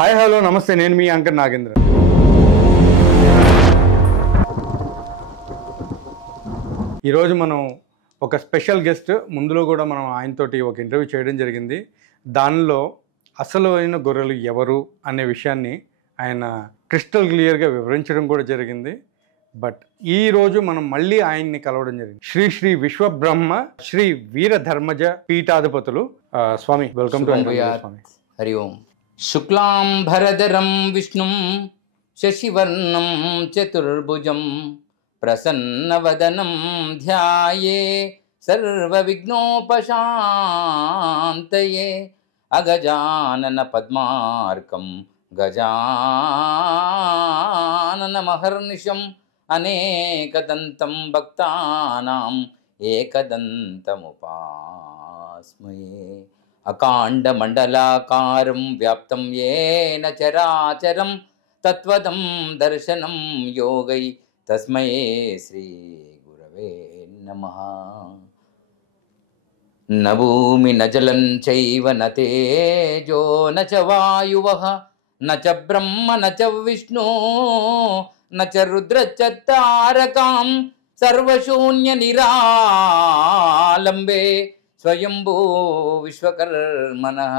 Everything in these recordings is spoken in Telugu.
హాయ్ హలో నమస్తే, నేను మీ యాంకర్ నాగేంద్ర. ఈరోజు మనం ఒక స్పెషల్ గెస్ట్, ముందులో కూడా మనం ఆయనతోటి ఒక ఇంటర్వ్యూ చేయడం జరిగింది. దానిలో అసలు అయిన గొర్రెలు ఎవరు అనే విషయాన్ని ఆయన క్రిస్టల్ క్లియర్గా వివరించడం కూడా జరిగింది. బట్ ఈరోజు మనం మళ్ళీ ఆయన్ని కలవడం జరిగింది. శ్రీ శ్రీ విశ్వబ్రహ్మ శ్రీ వీరధర్మజ పీఠాధిపతులు. స్వామి, వెల్కమ్ టు స్వామి. హరి ఓం. శుక్లాంబరధరం విష్ణుం శశివర్ణం చతుర్భుజం ప్రసన్నవదనం ధ్యాయే సర్వవిఘ్నోపశాంతయే అగజానన పద్మార్కం గజాననమహర్నిశం అనేకదంతం భక్తానాం ఏకదంతముపాస్మయే. అకాండమండలాకారం వ్యాప్తం ఏన చరాచరం తత్వదం దర్శనం యోగై తస్మై శ్రీ గురవే నమః. న భూమి న జలం చైవ న తేజో న చ వాయువః న చ బ్రహ్మ న చ విష్ణు న చ రుద్ర చ తారకాం సర్వశూన్య నిరాలంబే స్వయంభూ విశ్వకర్మణః.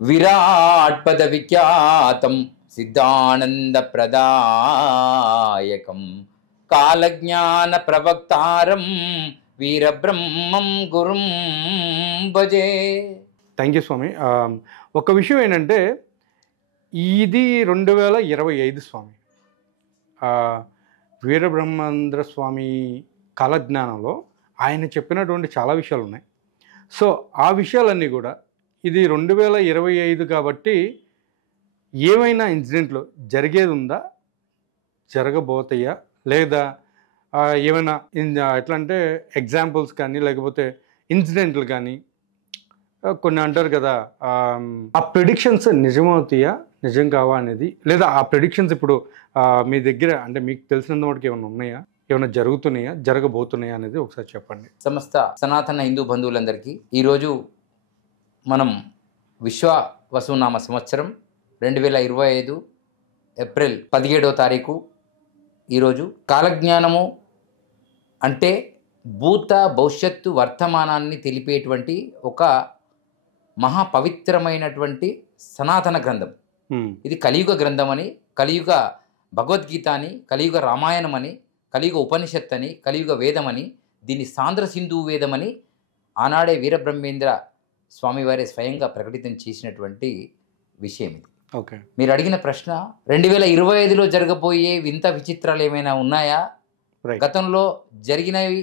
విరాట్ పద విఖ్యాతం సిద్ధానంద ప్రదాయకం కాలజ్ఞాన ప్రవక్తారం వీరబ్రహ్మం గురుం భజే. థ్యాంక్ యూ స్వామి. ఒక విషయం ఏంటంటే, ఇది 2025 స్వామి. వీరబ్రహ్మేంద్ర స్వామి కాలజ్ఞానంలో ఆయన చెప్పినటువంటి చాలా విషయాలు ఉన్నాయి. సో ఆ విషయాలన్నీ కూడా ఇది 2025 కాబట్టి ఏమైనా ఇన్సిడెంట్లు జరిగేది ఉందా, జరగబోతాయా, లేదా ఏమైనా ఎట్లా అంటే ఎగ్జాంపుల్స్ కానీ లేకపోతే ఇన్సిడెంట్లు కానీ కొన్ని అంటారు కదా, ఆ ప్రిడిక్షన్స్ నిజమవుతాయా, నిజం కావా అనేది, లేదా ఆ ప్రిడిక్షన్స్ ఇప్పుడు మీ దగ్గర అంటే మీకు తెలిసినంత మటుకు ఏమైనా ఉన్నాయా, ఏమైనా జరుగుతున్నాయా, జరగబోతున్నాయా అనేది ఒకసారి చెప్పండి. సమస్త సనాతన హిందూ బంధువులందరికీ ఈరోజు మనం విశ్వవసునామ సంవత్సరం 2025 ఏప్రిల్ 17వ తారీఖు ఈరోజు. కాలజ్ఞానము అంటే భూత భవిష్యత్తు వర్తమానాన్ని తెలిపేటువంటి ఒక మహా పవిత్రమైనటువంటి సనాతన గ్రంథం. ఇది కలియుగ గ్రంథం అని, కలియుగ భగవద్గీత అని, కలియుగ రామాయణం అని, కలియుగ ఉపనిషత్ అని, కలియుగ వేదమని, దీన్ని సాంద్ర సింధు వేదమని ఆనాడే వీరబ్రహ్మేంద్ర స్వామివారే స్వయంగా ప్రకటితం చేసినటువంటి విషయం ఇది. ఓకే, మీరు అడిగిన ప్రశ్న 2025లో జరగబోయే వింత విచిత్రాలు ఏమైనా ఉన్నాయా, గతంలో జరిగినవి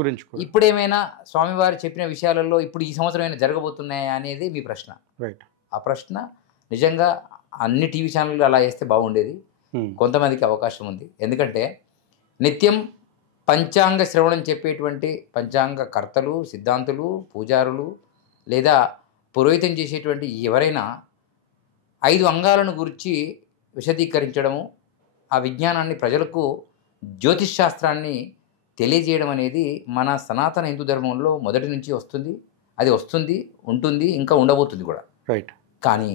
గురించి ఇప్పుడేమైనా స్వామివారు చెప్పిన విషయాలలో ఇప్పుడు ఈ సంవత్సరం ఏమైనా జరగబోతున్నాయా అనేది మీ ప్రశ్న. ఆ ప్రశ్న నిజంగా అన్ని టీవీ ఛానళ్ళు అలా వేస్తే బాగుండేది. కొంతమందికి అవకాశం ఉంది, ఎందుకంటే నిత్యం పంచాంగ శ్రవణం చెప్పేటువంటి పంచాంగ కర్తలు, సిద్ధాంతులు, పూజారులు లేదా పురోహితం చేసేటువంటి ఎవరైనా 5 అంగాలను గురించి విశదీకరించడము, ఆ విజ్ఞానాన్ని ప్రజలకు జ్యోతిష్ శాస్త్రాన్ని తెలియజేయడం అనేది మన సనాతన హిందూ ధర్మంలో మొదటి నుంచి వస్తుంది. అది వస్తుంది, ఉంటుంది, ఇంకా ఉండబోతుంది కూడా. రైట్. కానీ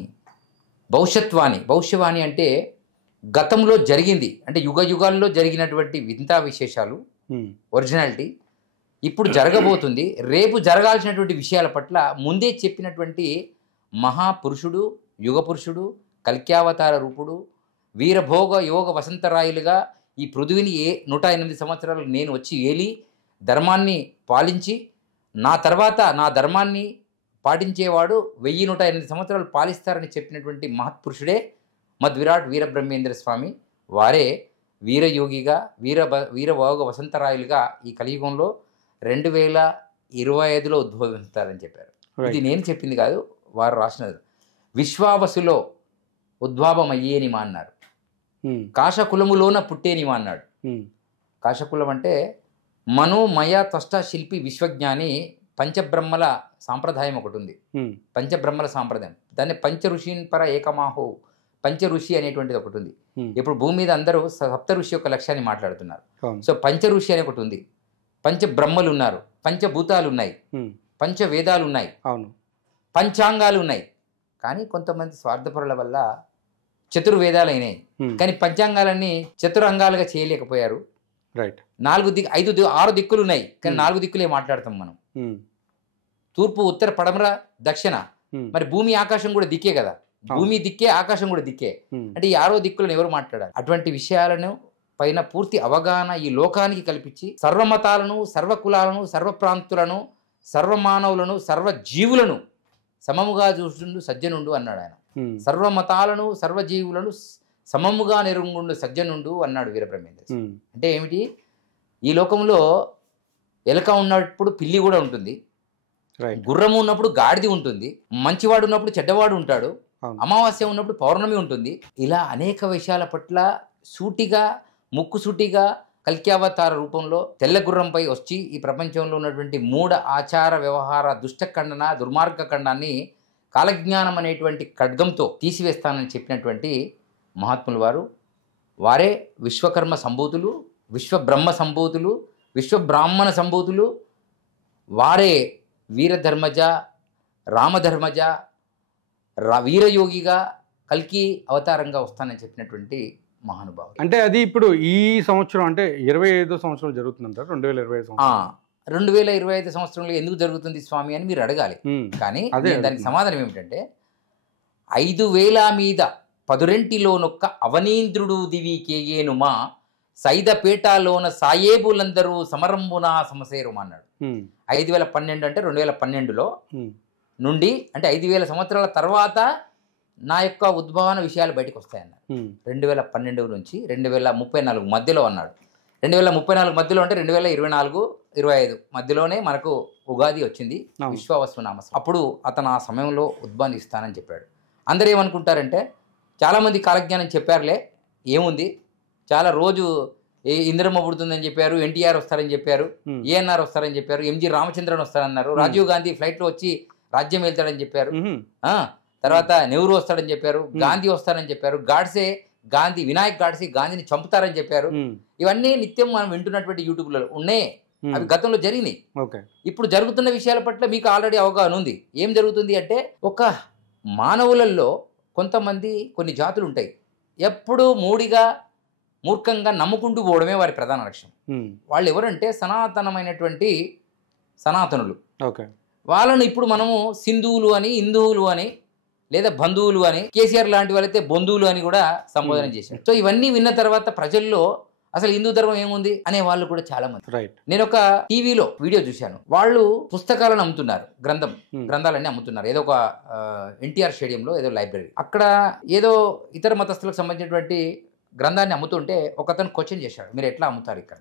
భవిష్యవాణి అంటే గతంలో జరిగింది, అంటే యుగ యుగాల్లో జరిగినటువంటి వింతా విశేషాలు, ఒరిజినాలిటీ ఇప్పుడు జరగబోతుంది, రేపు జరగాల్సినటువంటి విషయాల పట్ల ముందే చెప్పినటువంటి మహాపురుషుడు, యుగ పురుషుడు, కల్క్యావతార రూపుడు, వీరభోగ యోగ వసంతరాయులుగా ఈ పృథ్వీని 108 సంవత్సరాలు నేను వచ్చి ఏలి ధర్మాన్ని పాలించి నా తర్వాత నా ధర్మాన్ని పాటించేవాడు 1108 సంవత్సరాలు పాలిస్తారని చెప్పినటువంటి మహత్పురుషుడే మద్విరాట్ వీరబ్రహ్మేంద్ర స్వామి. వారే వీరయోగిగా వీరభోగ వసంతరాయులుగా ఈ కలియుగంలో 2025లో ఉద్భవిస్తారని చెప్పారు. ఇది నేను చెప్పింది కాదు, వారు రాసినది. విశ్వావసులో ఉద్భవమయ్యేనిమా అన్నారు, కాశకులములోన పుట్టేనిమా అన్నాడు. కాశకులం అంటే మనోమయ త్వష్ట శిల్పి విశ్వజ్ఞాని పంచబ్రహ్మల సాంప్రదాయం ఒకటి ఉంది. పంచబ్రహ్మల సాంప్రదాయం, దాన్ని పంచ ఋషీన్ పర ఏకమాహో, పంచ ఋషి అనేటువంటిది ఒకటి ఉంది. ఇప్పుడు భూమి మీద అందరూ సప్త ఋషి యొక్క లక్ష్యాన్ని మాట్లాడుతున్నారు. సో పంచ ఋషి అనే ఒకటి ఉంది, పంచ బ్రహ్మలు ఉన్నారు, పంచభూతాలు ఉన్నాయి. పంచవేదాలు ఉన్నాయి, అవును, పంచాంగాలు ఉన్నాయి. కానీ కొంతమంది స్వార్థపరుల వల్ల చతుర్వేదాలు అయినాయి. కానీ పంచాంగాలన్నీ చతురంగాలుగా చేయలేకపోయారు. రైట్. 6 దిక్కులు ఉన్నాయి, కానీ 4 దిక్కులే మాట్లాడతాం మనం. తూర్పు, ఉత్తర, పడమర, దక్షిణ. మరి భూమి ఆకాశం కూడా దిక్కే కదా, భూమి దిక్కే, ఆకాశం కూడా దిక్కే. అంటే ఈ 6 దిక్కులను ఎవరు మాట్లాడాలి? అటువంటి విషయాలను పైన పూర్తి అవగాహన ఈ లోకానికి కల్పించి సర్వమతాలను, సర్వకులాలను, సర్వప్రాంతులను, సర్వమానవులను, సర్వజీవులను సమముగా చూస్తుండు సజ్జనుండు అన్నాడు ఆయన. సర్వమతాలను, సర్వజీవులను సమముగా నెరుగుండు సజ్జనుండు అన్నాడు వీరబ్రహ్మేంద్ర. అంటే ఏమిటి? ఈ లోకంలో ఎలక ఉన్నప్పుడు పిల్లి కూడా ఉంటుంది, గుర్రము ఉన్నప్పుడు గాడిది ఉంటుంది, మంచివాడు ఉన్నప్పుడు చెడ్డవాడు ఉంటాడు, అమావాస్య ఉన్నప్పుడు పౌర్ణమి ఉంటుంది. ఇలా అనేక విషయాల పట్ల సూటిగా, ముక్కుసూటిగా కల్క్యావతార రూపంలో తెల్ల గుర్రంపై వచ్చి ఈ ప్రపంచంలో ఉన్నటువంటి 3 ఆచార వ్యవహార దుష్టఖండన, దుర్మార్గ ఖండాన్ని కాలజ్ఞానం అనేటువంటి ఖడ్గంతో తీసివేస్తానని చెప్పినటువంటి మహాత్ములు వారే విశ్వకర్మ సంభూతులు, విశ్వబ్రహ్మ సంభూతులు, విశ్వబ్రాహ్మణ సంభూతులు. వారే వీరధర్మజ, రామధర్మజ, వీరయోగిగా కల్కి అవతారంగా వస్తానని చెప్పినటువంటి మహానుభావులు. అంటే అది ఇప్పుడు ఈ సంవత్సరం అంటే 25వ సంవత్సరం జరుగుతుందంటారు, 2025 సంవత్సరం. 2025 సంవత్సరంలో ఎందుకు జరుగుతుంది స్వామి అని మీరు అడగాలి. కానీ దానికి సమాధానం ఏమిటంటే 5000 మీద 10 అవనీంద్రుడు దివికేయేనుమా సైదపేటలోన సాయేబులందరూ సమరంబున సమసేరుమా అన్నాడు. 5012 అంటే 2012లో నుండి, అంటే 5000 సంవత్సరాల తర్వాత నా యొక్క ఉద్భవన విషయాలు బయటకు వస్తాయన్నారు. 2012 నుంచి 2034 మధ్యలో అన్నాడు. 2034 మధ్యలో అంటే 2024-25 మధ్యలోనే మనకు ఉగాది వచ్చింది, విశ్వావసునామ. అప్పుడు అతను ఆ సమయంలో ఉద్భవిస్తానని చెప్పాడు. అందరూ ఏమనుకుంటారంటే, చాలామంది కాలజ్ఞానం చెప్పారులే, ఏముంది, చాలా రోజు ఇందిరమ్మ పుడుతుందని చెప్పారు, ఎన్టీఆర్ వస్తారని చెప్పారు, ఏఎన్ఆర్ వస్తారని చెప్పారు, ఎంజి రామచంద్రన్ వస్తారన్నారు, రాజీవ్ గాంధీ ఫ్లైట్లో వచ్చి రాజ్యం వెళ్తాడని చెప్పారు, తర్వాత నెహ్రూ వస్తాడని చెప్పారు, గాంధీ వస్తారని చెప్పారు, గాంధీ వినాయక్ గాడ్సే గాంధీని చంపుతారని చెప్పారు. ఇవన్నీ నిత్యం మనం వింటున్నటువంటి యూట్యూబ్లలో ఉన్నాయి, అవి గతంలో జరిగినాయి. ఇప్పుడు జరుగుతున్న విషయాల పట్ల మీకు ఆల్రెడీ అవగాహన ఉంది. ఏం జరుగుతుంది అంటే, ఒక మానవులలో కొంతమంది, కొన్ని జాతులు ఉంటాయి, ఎప్పుడూ మూర్ఖంగా నమ్ముకుంటూ పోవడమే వారి ప్రధాన లక్ష్యం. వాళ్ళు ఎవరంటే సనాతనమైనటువంటి సనాతనులు. వాళ్ళను ఇప్పుడు మనము సింధువులు అని, హిందువులు అని, లేదా బంధువులు అని, కేసీఆర్ లాంటి వాళ్ళైతే బంధువులు అని కూడా సంబోధన చేశారు. సో ఇవన్నీ విన్న తర్వాత ప్రజల్లో అసలు హిందూ ధర్మం ఏముంది అనే వాళ్ళు కూడా చాలా మంది. నేను ఒక టీవీలో వీడియో చూశాను, వాళ్ళు పుస్తకాలను అమ్ముతున్నారు, గ్రంథాలన్నీ అమ్ముతున్నారు. ఏదో ఒక ఎన్టీఆర్ స్టేడియంలో ఏదో లైబ్రరీ, అక్కడ ఏదో ఇతర మతస్థులకు సంబంధించినటువంటి గ్రంథాన్ని అమ్ముతుంటే ఒకతను క్వశ్చన్ చేశాడు, మీరు ఎట్లా అమ్ముతారు ఇక్కడ?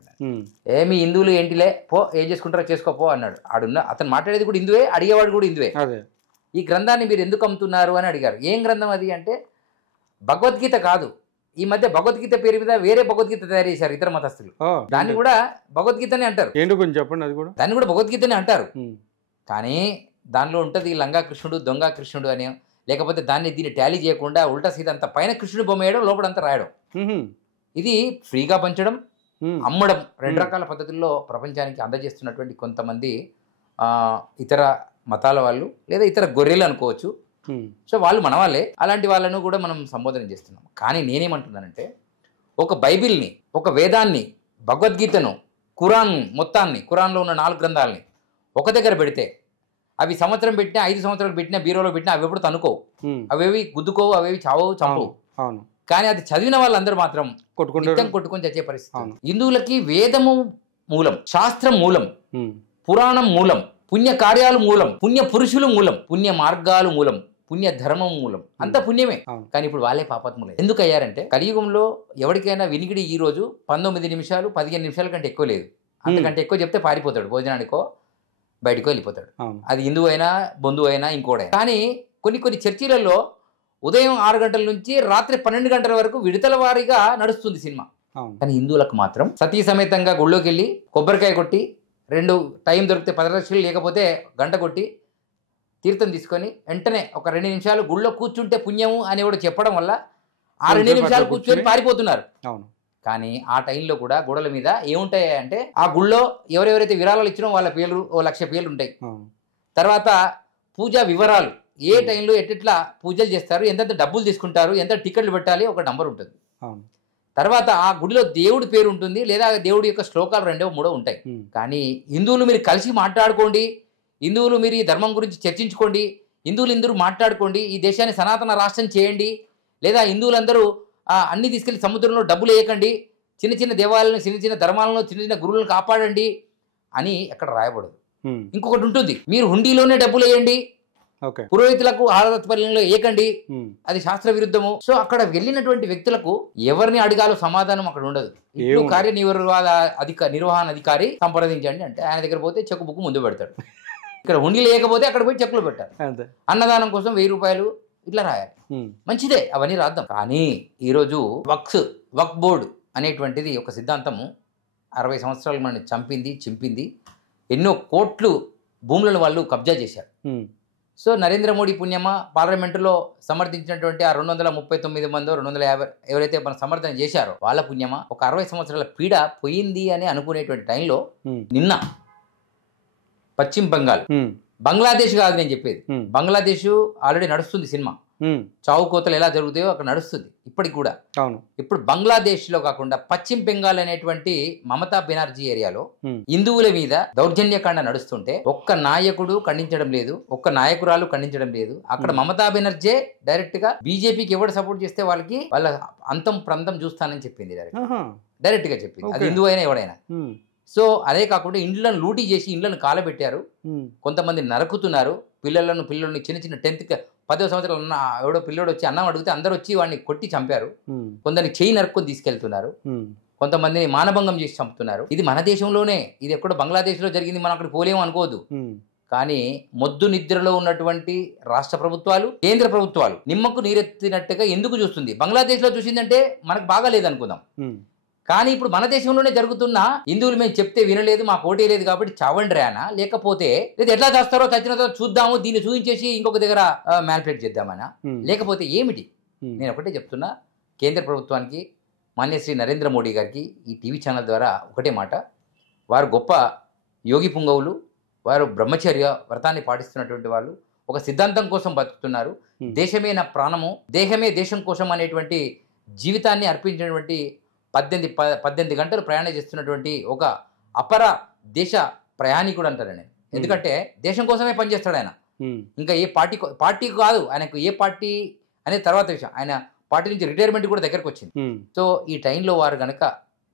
ఏమి హిందువులు ఏంటిలే, పో ఏం చేసుకుంటారో చేసుకోపో అన్నాడు. అతను మాట్లాడేది కూడా హిందువే, అడిగేవాడు కూడా హిందువే. ఈ గ్రంథాన్ని మీరు ఎందుకు అమ్ముతున్నారు అని అడిగారు. ఏం గ్రంథం అది అంటే, భగవద్గీత కాదు, ఈ మధ్య భగవద్గీత పేరు మీద వేరే భగవద్గీత తయారు చేశారు ఇతర మతస్థులు, దాన్ని కూడా భగవద్గీతనే అంటారు. చెప్పండి, అది కూడా దాన్ని కూడా భగవద్గీతనే అంటారు. కానీ దానిలో ఉంటుంది లంగా కృష్ణుడు, దొంగ కృష్ణుడు అని, లేకపోతే దీన్ని టాలీ చేయకుండా ఉల్టా సీదా అంతా పైన కృష్ణుడు బొమ్మ వేయడం, లోపలంతా రాయడం. ఇది ఫ్రీగా పంచడం, అమ్మడం, 2 రకాల పద్ధతుల్లో ప్రపంచానికి అందజేస్తున్నటువంటి కొంతమంది ఇతర మతాల వాళ్ళు, లేదా ఇతర గొర్రెలు అనుకోవచ్చు. సో వాళ్ళు మన వాళ్ళే, అలాంటి వాళ్ళను కూడా మనం సంబోధన చేస్తున్నాం. కానీ నేనేమంటున్నానంటే, ఒక బైబిల్ని, ఒక వేదాన్ని, భగవద్గీతను, ఖురాన్ మొత్తాన్ని, ఖురాన్లో ఉన్న 4 గ్రంథాలని ఒక దగ్గర పెడితే, అవి సంవత్సరం పెట్టినా, 5 సంవత్సరాలు పెట్టినా, బీరోలో పెట్టినా అవి ఎప్పుడు తనుకోవు, అవేవి గుద్దుకోవు, అవేవి చావవు, చంపవు. కానీ అది చదివిన వాళ్ళందరూ మాత్రం కొట్టుకొని చచ్చే పరిస్థితి. హిందువులకి వేదము మూలం, శాస్త్రం మూలం, పురాణం మూలం, పుణ్య కార్యాలు మూలం, పుణ్య పురుషులు మూలం, పుణ్య మార్గాలు మూలం, పుణ్య ధర్మం మూలం, అంత పుణ్యమే. కానీ ఇప్పుడు వాళ్ళే పాపాత్ములే. ఎందుకు అయ్యారంటే, కలియుగంలో ఎవరికైనా వినికిడి ఈ రోజు 19 నిమిషాలు 15 నిమిషాల కంటే ఎక్కువ లేదు. అంతకంటే ఎక్కువ చెప్తే పారిపోతాడు, భోజనానికో బయటకో వెళ్ళిపోతాడు. అది హిందువు అయినా, బంధువు అయినా, ఇంకోడైనా. కానీ కొన్ని చర్చిలలో ఉదయం 6 గంటల నుంచి రాత్రి 12 గంటల వరకు విడతల వారీగా నడుస్తుంది సినిమా. కానీ హిందువులకు మాత్రం సతీ సమేతంగా గుళ్ళోకి వెళ్ళి కొబ్బరికాయ కొట్టి, 2 టైం దొరికితే 10 లక్షలు, లేకపోతే గంట కొట్టి తీర్థం తీసుకొని వెంటనే ఒక 2 నిమిషాలు గుళ్ళో కూర్చుంటే పుణ్యము అని కూడా చెప్పడం వల్ల ఆ 2 నిమిషాలు కూర్చొని పారిపోతున్నారు. కానీ ఆ టైంలో కూడా గోడల మీద ఏముంటాయి అంటే, ఆ గుళ్ళో ఎవరెవరైతే విరాళాలు ఇచ్చినో వాళ్ళ పేర్లు, 1,00,000 పేర్లు ఉంటాయి. తర్వాత పూజా వివరాలు, ఏ టైంలో ఎట్లా పూజలు చేస్తారు, ఎంత డబ్బులు తీసుకుంటారు, ఎంత టికెట్లు పెట్టాలి, ఒక నంబర్ ఉంటుంది. తర్వాత ఆ గుడిలో దేవుడి పేరు ఉంటుంది, లేదా దేవుడి యొక్క శ్లోకాలు 2 3 ఉంటాయి. కానీ హిందువులు మీరు కలిసి మాట్లాడుకోండి, హిందువులు మీరు ఈ ధర్మం గురించి చర్చించుకోండి, హిందువులు మాట్లాడుకోండి, ఈ దేశాన్ని సనాతన రాష్ట్రం చేయండి, లేదా హిందువులందరూ అన్ని తీసుకెళ్లి సముద్రంలో డబ్బులు వేయకండి, చిన్న చిన్న దేవాలయాలను, చిన్న చిన్న ధర్మాలను, చిన్న చిన్న గురువులను కాపాడండి అని ఎక్కడ రాయబడదు. ఇంకొకటి ఉంటుంది, మీరు హుండీలోనే డబ్బులు వేయండి, పురోహితులకు ఆహారతత్పర్యంలో ఏకండి, అది శాస్త్ర విరుద్ధము. సో అక్కడ వెళ్ళినటువంటి వ్యక్తులకు ఎవరిని అడగాలో సమాధానం అక్కడ ఉండదు. ఇప్పుడు నిర్వహణ అధికారి సంప్రదించండి అంటే ఆయన దగ్గర పోతే చెక్ బుక్ ముందు పెడతాడు. ఇక్కడ హుండీ లేకపోతే అక్కడ పోయి చెక్కులు పెట్టాలి. అన్నదానం కోసం 1000 రూపాయలు ఇట్లా రాయాలి. మంచిదే, అవన్నీ రాద్దాం. కానీ ఈరోజు వక్ఫ్ బోర్డు అనేటువంటిది ఒక సిద్ధాంతము 60 సంవత్సరాలు మనని చింపింది. ఎన్నో కోట్లు భూములను వాళ్ళు కబ్జా చేశారు. సో నరేంద్ర మోడీ పుణ్యమా పార్లమెంటులో సమర్థించినటువంటి ఆ 239 మందో 250 ఎవరైతే మన సమర్థన చేశారో వాళ్ళ పుణ్యమా ఒక 60 సంవత్సరాల పీడ పోయింది అని అనుకునేటువంటి టైంలో నిన్న పశ్చిమ బంగ్లాదేశ్ కాదు నేను చెప్పేది, బంగ్లాదేశ్ ఆల్రెడీ నడుస్తుంది సినిమా, చావు కోతలు ఎలా జరుగుతాయో అక్కడ నడుస్తుంది ఇప్పటికి కూడా. ఇప్పుడు బంగ్లాదేశ్ లో కాకుండా పశ్చిమ బెంగాల్ అనేటువంటి మమతా బెనర్జీ ఏరియాలో హిందువుల మీద దౌర్జన్యకాండ నడుస్తుంటే ఒక్క నాయకుడు ఖండించడం లేదు, ఒక్క నాయకురాలు ఖండించడం లేదు. అక్కడ మమతా బెనర్జీ డైరెక్ట్ గా బీజేపీకి ఎవరు సపోర్ట్ చేస్తే వాళ్ళ అంతం ప్రాంతం చూస్తానని చెప్పింది, డైరెక్ట్ గా చెప్పింది, అది హిందువు అయినా ఎవడైనా. సో అదే కాకుండా ఇండ్లను లూటీ చేసి ఇండ్లను కాలబెట్టారు, కొంతమంది నరుకుతున్నారు, పిల్లల్ని చిన్న 10th 10వ సంవత్సరాలు ఉన్న ఎవడో పిల్లడు వచ్చి అన్నం అడిగితే అందరూ వచ్చి వాడిని కొట్టి చంపారు, కొందరిని చేయి నరుక్కొని తీసుకెళ్తున్నారు, కొంతమందిని మానభంగం చేసి చంపుతున్నారు. ఇది మన దేశంలోనే, ఇది ఎక్కడో బంగ్లాదేశ్ లో జరిగింది, మనం అక్కడ పోలేము అనుకోవద్దు. కానీ మొద్దు నిద్రలో ఉన్నటువంటి రాష్ట్ర ప్రభుత్వాలు, కేంద్ర ప్రభుత్వాలు నిమ్మకు నీరెత్తినట్టుగా ఎందుకు చూస్తుంది? బంగ్లాదేశ్ లో చూసిందంటే మనకు బాగా లేదనుకుందాం, కానీ ఇప్పుడు మన దేశంలోనే జరుగుతున్న హిందువులు మేము చెప్తే వినలేదు, మాకు ఓటే లేదు కాబట్టి చావండి రానా, లేకపోతే ఎట్లా చేస్తారో చచ్చిన చూద్దాము, దీన్ని చూపించేసి ఇంకొక దగ్గర మ్యానిపులేట్ చేద్దామనా, లేకపోతే ఏమిటి? నేను ఒకటే చెప్తున్నా, కేంద్ర ప్రభుత్వానికి, మాన్య శ్రీ నరేంద్ర మోడీ గారికి ఈ టీవీ ఛానల్ ద్వారా ఒకటే మాట, వారు గొప్ప యోగి పుంగవులు, వారు బ్రహ్మచర్య వ్రతాన్ని పాటిస్తున్నటువంటి వాళ్ళు, ఒక సిద్ధాంతం కోసం బతుకుతున్నారు, దేశమే నా ప్రాణము, దేహమే దేశం కోసం అనేటువంటి జీవితాన్ని అర్పించినటువంటి 18 గంటలు ప్రయాణం చేస్తున్నటువంటి ఒక అపర దేశ ప్రయాణికుడు అంటారు నేను. ఎందుకంటే దేశం కోసమే పనిచేస్తాడు ఆయన, ఇంకా ఏ పార్టీ కాదు ఆయనకు, ఏ పార్టీ అనే తర్వాత విషయం, ఆయన పార్టీ నుంచి రిటైర్మెంట్ కూడా దగ్గరకు వచ్చింది. సో ఈ టైంలో వారు కనుక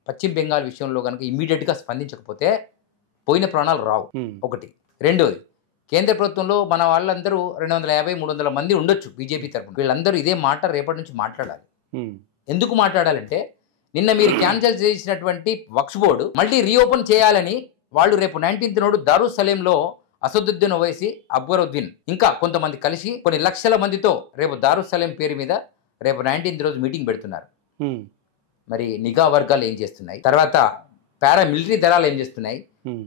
పశ్చిమ బెంగాల్ విషయంలో కనుక ఇమ్మీడియట్గా స్పందించకపోతే పోయిన ప్రాణాలు రావు, ఒకటి. రెండోది, కేంద్ర ప్రభుత్వంలో మన వాళ్ళందరూ 250-300 మంది ఉండొచ్చు బీజేపీ తరఫున, వీళ్ళందరూ ఇదే మాట రేపటి నుంచి మాట్లాడాలి. ఎందుకు మాట్లాడాలంటే, నిన్న మీరు క్యాన్సిల్ చేసినటువంటి వక్ఫ్ బోర్డు మళ్ళీ రీఓపెన్ చేయాలని వాళ్ళు రేపు 19th నాడు దారుసలేంలో అసదుద్దీన్ ఓవైసీ, అక్బరుద్దీన్ ఇంకా కొంతమంది కలిసి కొన్ని లక్షల మందితో రేపు దారుసలేం పేరు మీద రేపు 19th రోజు మీటింగ్ పెడుతున్నారు. మరి నిఘా వర్గాలు ఏం చేస్తున్నాయి, తర్వాత పారామిలిటరీ దళాలు ఏం చేస్తున్నాయి,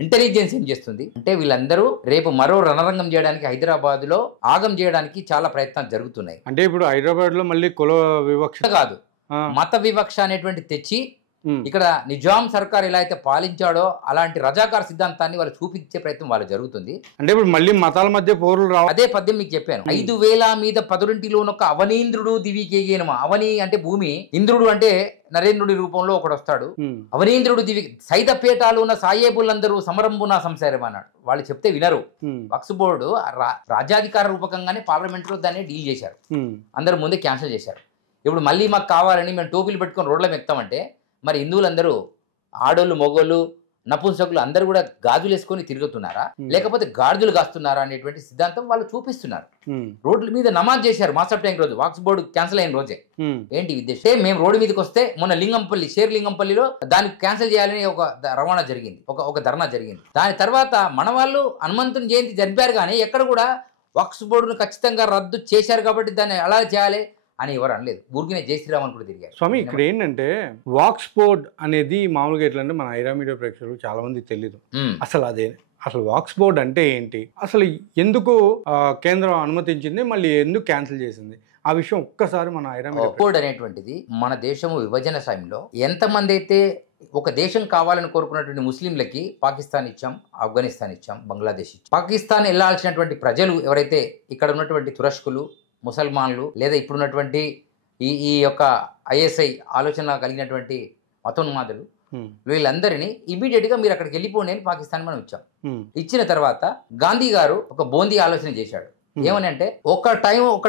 ఇంటెలిజెన్స్ ఏం చేస్తుంది అంటే, వీళ్ళందరూ రేపు మరో రణరంగం చేయడానికి హైదరాబాద్ లో ఆగం చేయడానికి చాలా ప్రయత్నాలు జరుగుతున్నాయి. అంటే ఇప్పుడు హైదరాబాద్ లో మళ్ళీ కుల వివక్ష కాదు, మత వివక్ష అనేటువంటి తెచ్చి ఇక్కడ నిజాం సర్కార్ ఎలా అయితే పాలించాడో అలాంటి రజాకార్ సిద్ధాంతాన్ని వాళ్ళు చూపించే ప్రయత్నం వాళ్ళు జరుగుతుంది. అంటే ఇప్పుడు మళ్ళీ మతాల మధ్య పోరులు రావు. అదే పద్యం మీకు చెప్పాను, 5000 మీద 10 అవనీంద్రుడు దివికేయనమా. అవని అంటే భూమి, ఇంద్రుడు అంటే నరేంద్రుడి రూపంలో ఒకడు వస్తాడు. అవనీంద్రుడు దివి సైదపేటలో ఉన్న సాయేబులందరూ సమరంబున సంసారం అన్నాడు. వాళ్ళు చెప్తే వినరు. వక్ఫ్ బోర్డు రాజ్యాధికార రూపకంగానే పార్లమెంట్ లో దాన్ని డీల్ చేశారు, అందరూ ముందే క్యాన్సిల్ చేశారు. ఇప్పుడు మళ్ళీ మాకు కావాలని మేము టోపీలు పెట్టుకొని రోడ్ల ఎక్కుతామంటే మరి హిందువులందరూ ఆడోళ్ళు, మొగోళ్ళు, నపుంసకులు అందరూ కూడా గాజులు వేసుకొని తిరుగుతున్నారా, లేకపోతే గాడిదలు కాస్తున్నారా అనేటువంటి సిద్ధాంతం వాళ్ళు చూపిస్తున్నారు. రోడ్ల మీద నమాజ్ చేశారు మాసప్ ట్యాంక్ రోజు, వక్ఫ్ బోర్డు క్యాన్సిల్ అయిన రోజే. ఏంటి ఉద్దేశం? మేము రోడ్డు మీదకి వస్తే మొన్న లింగంపల్లి, షేర్లింగంపల్లిలో దానికి క్యాన్సిల్ చేయాలని ఒక రవాణా జరిగింది, ఒక ధర్నా జరిగింది. దాని తర్వాత మన వాళ్ళు హనుమంతుని జయంతి జరిపారు, కానీ ఎక్కడ కూడా వక్ఫ్ బోర్డును ఖచ్చితంగా రద్దు చేశారు కాబట్టి దాన్ని అలా చేయాలి అని ఎవరు అనలేదు. ఊరికినే జై శ్రీరామ్ అని కూడా తిరిగారు. స్వామి, ఇక్కడ ఏంటంటే వక్ఫ్ బోర్డ్ అనేది మామూలుగా ఎట్లంటే మన ఐరా మీడియా ప్రేక్షకులు చాలా మంది తెలియదు అసలు వక్ఫ్ బోర్డ్ అంటే ఏంటి, అసలు ఎందుకు కేంద్రం అనుమతించింది, మళ్ళీ ఎందుకు క్యాన్సిల్ చేసింది, ఆ విషయం ఒక్కసారి మన ఐరా మీడియా బోర్డ్ అనేటువంటిది మన దేశం విభజన సమయంలో ఎంతమంది అయితే ఒక దేశం కావాలని కోరుకున్నటువంటి ముస్లింలకి పాకిస్తాన్ ఇచ్చాం, ఆఫ్ఘనిస్తాన్ ఇచ్చాం, బంగ్లాదేశ్ ఇచ్చాం. పాకిస్తాన్ వెళ్ళాల్సినటువంటి ప్రజలు ఎవరైతే ఇక్కడ ఉన్నటువంటి తురష్కులు, ముసల్మాన్లు లేదా ఇప్పుడున్నటువంటి ఈ యొక్క ఐఎస్ఐ ఆలోచన కలిగినటువంటి మతోన్మాదులు వీళ్ళందరినీ ఇమీడియట్గా మీరు అక్కడికి వెళ్ళిపోండి అని పాకిస్తాన్ మనం ఇచ్చాం. ఇచ్చిన తర్వాత గాంధీ గారు ఒక బోందీ ఆలోచన చేశాడు. ఏమని అంటే ఒక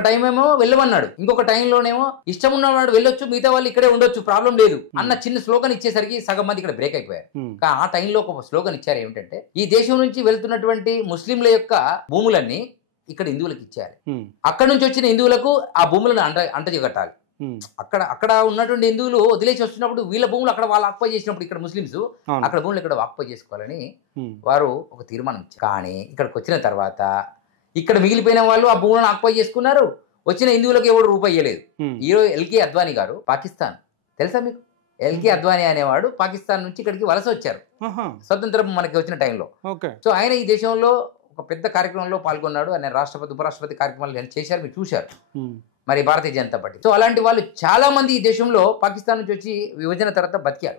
టైం ఏమో వెళ్ళమన్నాడు, ఇంకొక టైంలోనేమో ఇష్టం ఉన్నవాడు వెళ్ళొచ్చు, మిగతా వాళ్ళు ఇక్కడే ఉండొచ్చు, ప్రాబ్లం లేదు అన్న చిన్న స్లోగన్ ఇచ్చేసరికి సగం మంది ఇక్కడ బ్రేక్ అయిపోయారు. ఆ టైంలో ఒక స్లోగన్ ఇచ్చారు ఏమిటంటే, ఈ దేశం నుంచి వెళ్తున్నటువంటి ముస్లింల యొక్క భూములన్నీ ఇక్కడ హిందువులకు ఇచ్చేయాలి, అక్కడ నుంచి వచ్చిన హిందువులకు ఆ భూములను అంటజగట్టాలి. అక్కడ ఉన్నటువంటి హిందువులు వదిలేసి వస్తున్నప్పుడు వీళ్ళ భూములు అక్కడ వాళ్ళు ఆక్యుపై చేసినప్పుడు ఇక్కడ ముస్లింస్ అక్కడ భూములు ఇక్కడ ఆక్యుపై చేసుకోవాలని వారు ఒక తీర్మానం ఇచ్చారు. కానీ ఇక్కడికి వచ్చిన తర్వాత ఇక్కడ మిగిలిపోయిన వాళ్ళు ఆ భూములను ఆక్యుపై చేసుకున్నారు, వచ్చిన హిందువులకు ఎవరు రూపాయి ఇవ్వలేదు. ఈరోజు ఎల్కే అద్వానీ గారు పాకిస్తాన్ తెలుసా మీకు? ఎల్కే అద్వానీ అనేవాడు పాకిస్తాన్ నుంచి ఇక్కడికి వలస వచ్చారు స్వతంత్రం మనకి వచ్చిన టైంలో. సో ఆయన ఈ దేశంలో ఒక పెద్ద కార్యక్రమంలో పాల్గొన్నాడు. ఆయన రాష్ట్రపతి ఉపరాష్ట్రపతి కార్యక్రమాలు చేశారు, మీరు చూశారు మరి భారతీయ జనతా పార్టీ. సో అలాంటి వాళ్ళు చాలా మంది ఈ దేశంలో పాకిస్తాన్ నుంచి వచ్చి విభజన తర్వాత బతికారు.